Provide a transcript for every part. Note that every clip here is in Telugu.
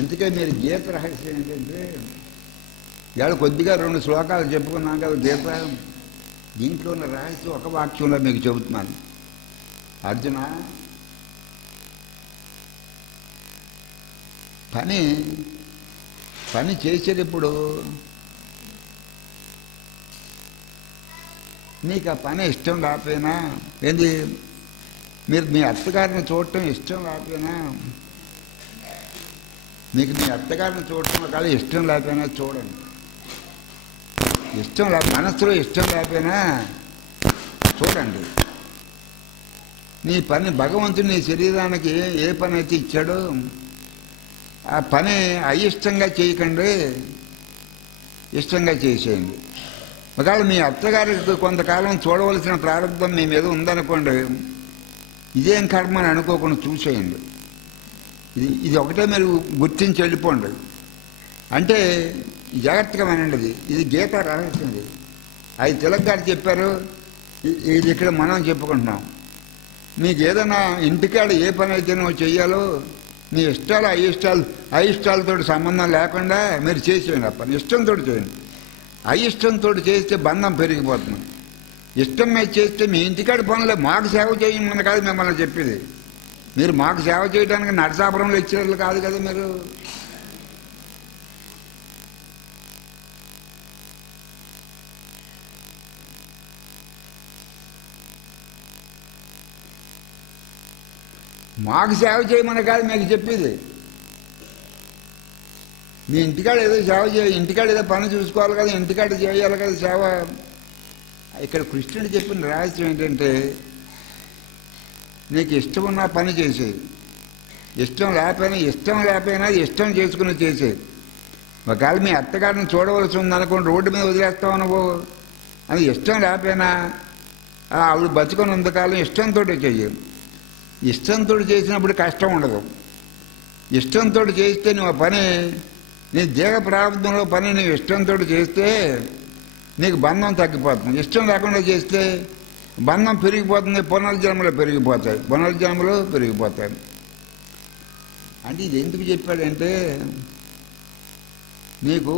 ఎందుకే మీరు గీత రహస్యం ఏంటంటే ఇవాళ కొద్దిగా 2 శ్లోకాలు చెప్పుకున్నాం కదా గీత. దీంట్లో ఉన్న రహస్యం ఒక వాక్యంలో మీకు చెబుతున్నాను. అర్జున, పని చేసేటప్పుడు నీకు ఆ పని ఇష్టం లేకపోయినా, ఏంది మీరు మీ అత్తగారిని చూడటం ఇష్టం లేకపోయినా, మీకు మీ అత్తగారిని చూడటం కాదు ఇష్టం లేకపోయినా చూడండి. ఇష్టం మనసులో ఇష్టం లేకపోయినా చూడండి. నీ పని భగవంతుడు నీ శరీరానికి ఏ పని అయితే ఇచ్చాడో ఆ పని అయిష్టంగా చేయకండి, ఇష్టంగా చేసేయండి. ఒకవేళ మీ అత్తగారికి కొంతకాలం చూడవలసిన ప్రారంభం మీ మీద ఉందనుకోండి, ఇదేం కర్మ అని అనుకోకుండా చూసేయండి. ఇది ఒకటే మీరు గుర్తించి వెళ్ళిపోండి. అంటే జాగ్రత్తగా వినండి. ఇది గీత రహస్యం. అది తిలక్ గారు చెప్పారు, ఇది ఇక్కడ మనం చెప్పుకుంటున్నాం. మీకు ఏదైనా ఇంటికాడ ఏ పని అయితే నువ్వు చెయ్యాలో నీ ఇష్టాలు అయిష్టాలతో సంబంధం లేకుండా మీరు చేసేయండి. ఆ పని ఇష్టంతో చేయండి. అయిష్టంతో చేస్తే బంధం పెరిగిపోతుంది. ఇష్టం మీద చేస్తే మీ ఇంటికాడ పనులే మాకు సేవ చేయమని కాదు మిమ్మల్ని చెప్పేది. మీరు మాకు సేవ చేయడానికి నరసాపురంలో ఇచ్చేవాళ్ళు కాదు కదా. మీరు మాకు సేవ చేయమని కాదు మీకు చెప్పేది. మీ ఇంటికాడ ఏదో సేవ ఇంటికాడ ఏదో పని చూసుకోవాలి కదా, ఇంటికాడ చేయాలి కదా సేవ. ఇక్కడ కృష్ణుడు చెప్పిన రహస్యం ఏంటంటే, నీకు ఇష్టం ఉన్న పని చేసేది, ఇష్టం లేకపోయినా ఇష్టం చేసుకుని చేసేది. ఒకవేళ మీ అత్తగారిని చూడవలసి ఉందనుకోండి, రోడ్డు మీద వదిలేస్తావు నువ్వు అని ఇష్టం లేకపోయినా ఆవిడ బతుకొని ఉన్నంతకాలం ఇష్టంతో చెయ్యదు. ఇష్టంతో చేసినప్పుడు కష్టం ఉండదు. ఇష్టంతో చేస్తే నువ్వు పని నీ దేహ ప్రారంభంలో పని నువ్వు ఇష్టంతో చేస్తే నీకు బంధం తగ్గిపోతుంది. ఇష్టం లేకుండా చేస్తే బంధం పెరిగిపోతుంది, పునర్జన్మలు పెరిగిపోతాయి. అంటే ఇది ఎందుకు చెప్పాడంటే, నీకు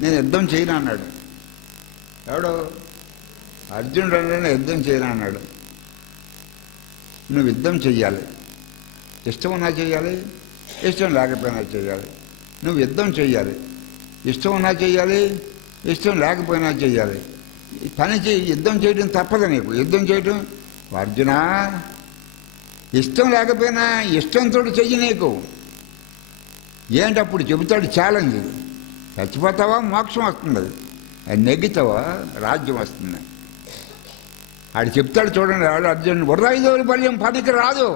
నేను యుద్ధం చేయను అన్నాడు. ఎవడో అర్జునుడు అంటే యుద్ధం చేయను అన్నాడు. నువ్వు యుద్ధం చెయ్యాలి. ఇష్టం ఉన్నా చేయాలి, ఇష్టం లేకపోయినా చేయాలి. నువ్వు యుద్ధం చెయ్యాలి. ఇష్టం ఉన్నా చేయాలి, ఇష్టం లేకపోయినా చేయాలి. పని యుద్ధం చేయడం తప్పదు నీకు. యుద్ధం చేయడం అర్జున, ఇష్టం లేకపోయినా ఇష్టంతో చెయ్యి. నీకు ఏంటి అప్పుడు చెబుతాడు ఛాలెంజ్. చచ్చిపోతావా మోక్షం వస్తుంది, అది నెగ్గుతావా రాజ్యం వస్తుంది. ఆడు చెప్తాడు చూడండి. ఆడు అర్జునుడు వృధాయుధోల్బల్యం పనికి రాదు,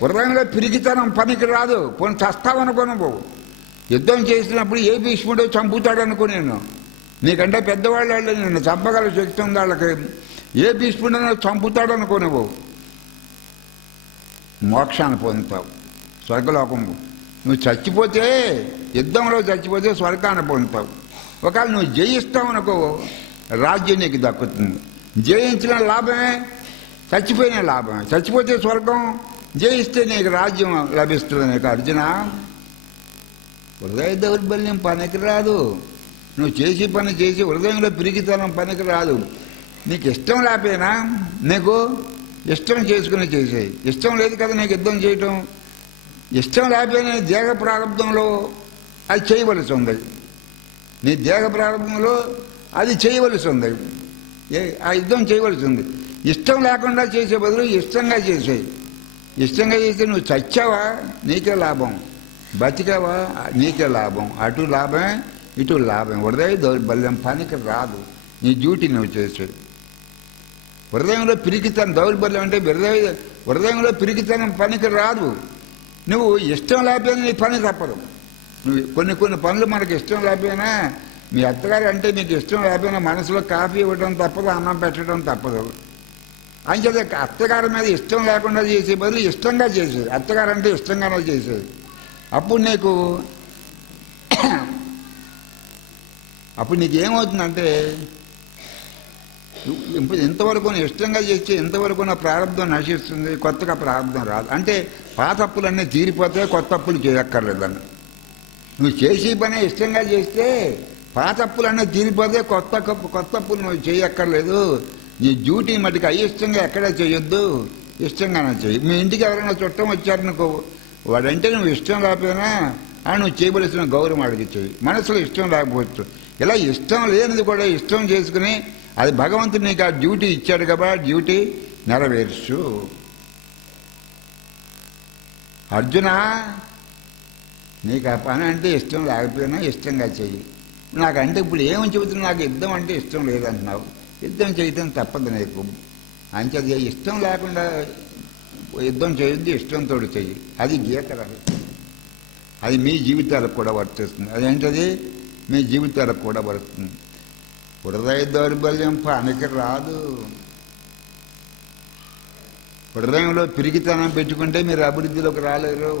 హృదయంలో పిరిగితనం పనికి రాదు. పోనీ చస్తావనుకో నువ్వు. యుద్ధం చేసినప్పుడు ఏ భీష్ముడో చంపుతాడు అనుకో. నేను నీకంటే పెద్దవాళ్ళు నిన్ను చంపగల శక్తి ఉంది వాళ్ళకి. ఏ భీష్ముడో చంపుతాడు అనుకో. నువ్వు మోక్షాన్ని పొందుతావు, స్వర్గలోకం. నువ్వు చచ్చిపోతే, యుద్ధంలో చచ్చిపోతే స్వర్గాన్ని పొందుతావు. ఒకవేళ నువ్వు జయిస్తావు అనుకో, రాజ్యం నీకు దక్కుతుంది. జయించిన లాభమే, చచ్చిపోయిన లాభమే. చచ్చిపోతే స్వర్గం, జయిస్తే నీకు రాజ్యం లభిస్తుంది. నీకు అర్జున, హృదయ దౌర్బల్యం పనికి రాదు. నువ్వు చేసి పని చేసి హృదయంలో పిరిగితనం పనికి రాదు. నీకు ఇష్టం లేకపోయినా నీకు ఇష్టం చేసుకుని చేసేయి. ఇష్టం లేదు కదా నీకు యుద్ధం చేయటం. ఇష్టం లేకపోయినా దేహ ప్రారంభంలో అది చేయవలసి ఉంది. నీ దేహ ప్రారంభంలో అది చేయవలసి ఉంది. ఆ యుద్ధం చేయవలసి ఉంది. ఇష్టం లేకుండా చేసే బదులు ఇష్టంగా చేసేయి. ఇష్టంగా చేస్తే నువ్వు చచ్చావా నీకే లాభం, బతికావా నీకే లాభం. అటు లాభమే ఇటు లాభం. హృదయ దౌర్బల్యం పనికి రాదు. నీ డ్యూటీ నువ్వు చేసేది. హృదయంలో పిరికితనం దౌర్బల్యం అంటే హృదయంలో పిరికితనం పనికి రాదు. నువ్వు ఇష్టం లేకపోయినా నీ పని తప్పదు. నువ్వు కొన్ని పనులు మనకి ఇష్టం లేకపోయినా, మీ అత్తగారు అంటే మీకు ఇష్టం లేకపోయినా మనసులో కాఫీ ఇవ్వడం తప్పదు, అన్నం పెట్టడం తప్పదు. అంచేత అత్తగారి మీద ఇష్టం లేకుండా చేసే బదులు ఇష్టంగా చేసేది. అత్తగారు అంటే ఇష్టంగానే చేసేది. అప్పుడు నీకు ఏమవుతుందంటే, ఎంతవరకు ఇష్టంగా చేస్తే ఎంతవరకు నా ప్రారంభం నశిస్తుంది, కొత్తగా ప్రారంభం రాదు. అంటే పాత అప్పులన్నీ తీరిపోతే కొత్త అప్పులు చేయక్కర్లేదన్న. నువ్వు చేసే పని ఇష్టంగా చేస్తే పాత అప్పులన్నీ తీరిపోతే కొత్త అప్పులు నువ్వు చేయక్కర్లేదు. నీ డ్యూటీ మటుకు అయిష్టంగా ఎక్కడా చేయొద్దు, ఇష్టంగానే చెయ్యి. మీ ఇంటికి ఎవరైనా చుట్టం వచ్చారనుకో, వాడంటే నువ్వు ఇష్టం లేకపోయినా నువ్వు చేయవలసిన గౌరవం అడిగి చెయ్యి. మనసులో ఇష్టం లేకపోవచ్చు. ఇలా ఇష్టం లేనిది కూడా ఇష్టం చేసుకుని అది భగవంతుడు నీకు ఆ డ్యూటీ ఇచ్చాడు కదా, డ్యూటీ నెరవేర్చు. అర్జున, నీకు ఆ పని అంటే ఇష్టం లేకపోయినా ఇష్టంగా చెయ్యి. నాకంటే ఇప్పుడు ఏమని చెబుతున్నా, నాకు యుద్ధం అంటే ఇష్టం లేదంటున్నావు. యుద్ధం చేయటం తప్పదు నీకు. అంతే, ఇష్టం లేకుండా యుద్ధం చేయొద్దు, ఇష్టంతో చెయ్యి. అది గీత రాదు. అది మీ జీవితాలకు కూడా వర్తిస్తుంది. అదేంటది మీ జీవితాలకు కూడా వర్తిస్తుంది. హృదయ దౌర్బల్యం పనికి రాదు. హృదయంలో పిరికితనం పెట్టుకుంటే మీరు అభివృద్ధిలోకి రాలేరు.